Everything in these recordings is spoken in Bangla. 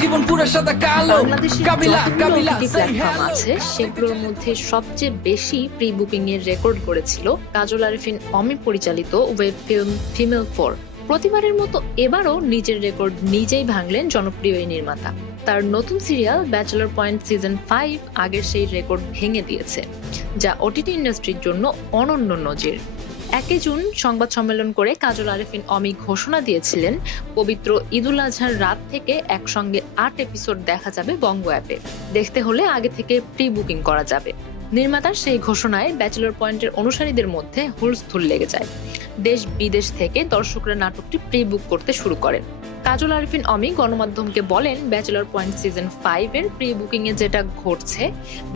জীবন পুরো সাদা কালো। কাবিলা কাবিলা প্ল্যাটফর্ম আছে সেগুলোর মধ্যে সবচেয়ে বেশি প্রি বুকিং এর রেকর্ড করেছিল কাজল আরিফিন অমি পরিচালিত ওয়েব ফিল্ম ফিমেল ফোর প্রতিবারের মতো এবারও নিজের রেকর্ড নিজেই ভাঙলেন জনপ্রিয় এই নির্মাতা। তার নতুন serial Bachelor Point season five আগের সেই রেকর্ড ভেঙে দিয়েছে যা ওটিটি ইন্ডাস্ট্রির জন্য অনন্য নজির। একই জুন সংবাদ সম্মেলন করে কাজল আরেফিন অমি ঘোষণা দিয়েছিলেন, পবিত্র ঈদুল আজহার রাত থেকে একসঙ্গে আট এপিসোড দেখা যাবে বঙ্গ অ্যাপে। দেখতে হলে আগে থেকে প্রি বুকিং করা যাবে। নির্মাতার সেই ঘোষণায় ব্যাচেলর পয়েন্টের অনুসারীদের মধ্যে হুলস্থুল লেগে যায়। দেশ বিদেশ থেকে দর্শকরা নাটকটি প্রি বুক করতে শুরু করেন। কাজল আরিফিন অমি গণমাধ্যমকে বলেন, ব্যাচেলর পয়েন্ট সিজন ফাইভ এর প্রি বুকিং এ যেটা ঘটছে,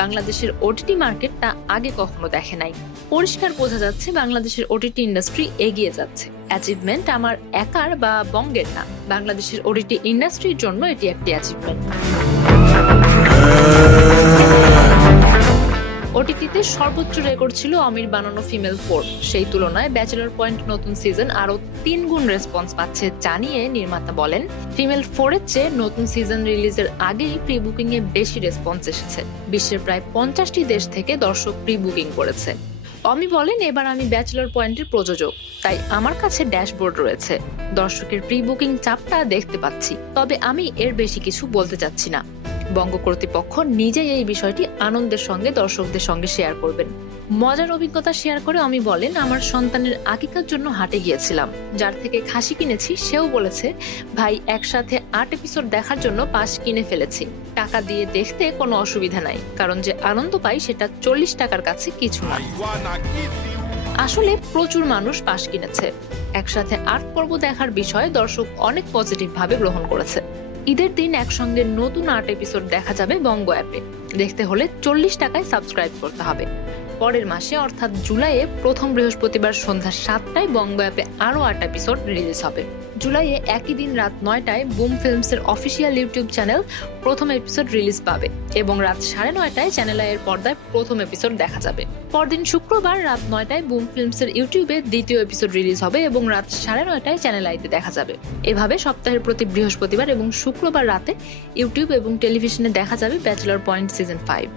বাংলাদেশের ওটিটি মার্কেট তা আগে কখনো দেখে নাই। পরিষ্কার বোঝা যাচ্ছে বাংলাদেশের ওটিটি ইন্ডাস্ট্রি এগিয়ে যাচ্ছে। অ্যাচিভমেন্ট আমার একার বা বঙ্গের না। বাংলাদেশের ওটিটি ইন্ডাস্ট্রির জন্য এটি একটি অ্যাচিভমেন্ট ওটিটিতে সর্বোচ্চ রেকর্ড ছিল আমির বানানো ফিমেল ফোর সেই তুলনায় ব্যাচেলর পয়েন্ট নতুন সিজন আরও তিন গুণ রেসপন্স পাচ্ছে জানিয়ে নির্মাতা বলেন। ফিমেল ফোরের চেয়ে নতুন সিজন রিলিজের আগেই প্রি বুকিং এ বেশি রেসপন্স এসেছে। বিশ্বের প্রায় পঞ্চাশটি দেশ থেকে দর্শক প্রি বুকিং করেছে। অমি বলেন, এবার আমি ব্যাচেলর পয়েন্টের প্রযোজক, তাই আমার কাছে ড্যাশবোর্ড রয়েছে। দর্শকের প্রি বুকিং চাপটা দেখতে পাচ্ছি, তবে আমি এর বেশি কিছু বলতে চাচ্ছি না। বঙ্গ কর্তৃপক্ষ নিজেই এই বিষয়টি আনন্দের সঙ্গে, দর্শকদের সঙ্গে শেয়ার করবেন। মজার অভিজ্ঞতা শেয়ার করে আমি বলেন, আমার সন্তানের আকিকার জন্য হাটে গিয়েছিলাম। যার থেকে খাসি কিনেছি, সেও বলেছে, ভাই, একসাথে আট এপিসোড দেখার জন্য পাস কিনে ফেলেছি। টাকা দিয়ে দেখতে কোনো অসুবিধা নাই। কারণ যে আনন্দ পাই, সেটা চল্লিশ টাকার কাছে কিছু না। আসলে প্রচুর মানুষ পাশ কিনেছে। একসাথে আট পর্ব দেখার বিষয়ে দর্শক অনেক পজিটিভ ভাবে গ্রহণ করেছে। ঈদের দিন একসঙ্গে নতুন আট এপিসোড দেখা যাবে বঙ্গ অ্যাপে। দেখতে হলে চল্লিশ টাকায় সাবস্ক্রাইব করতে হবে। পরের মাসে, অর্থাৎ জুলাইয়ে প্রথম বৃহস্পতিবার সন্ধ্যা সাতটায় বঙ্গ অ্যাপে আরও আট এপিসোড রিলিজ হবে। জুলাইয়ে একই দিন রাত নয়টায় বুম ফিল্মসের অফিসিয়াল ইউটিউব চ্যানেল প্রথম এপিসোড রিলিজ পাবে এবং রাত সাড়ে নয়টায় চ্যানেল আয়ের পর্দায় প্রথম এপিসোড দেখা যাবে। পরদিন শুক্রবার রাত নয়টায় বুম ফিল্মসের ইউটিউবে দ্বিতীয় এপিসোড রিলিজ হবে এবং রাত সাড়ে নয়টায় চ্যানেল আইতে দেখা যাবে। এভাবে সপ্তাহের প্রতি বৃহস্পতিবার এবং শুক্রবার রাতে ইউটিউব এবং টেলিভিশনে দেখা যাবে ব্যাচেলর পয়েন্ট সিজন ফাইভ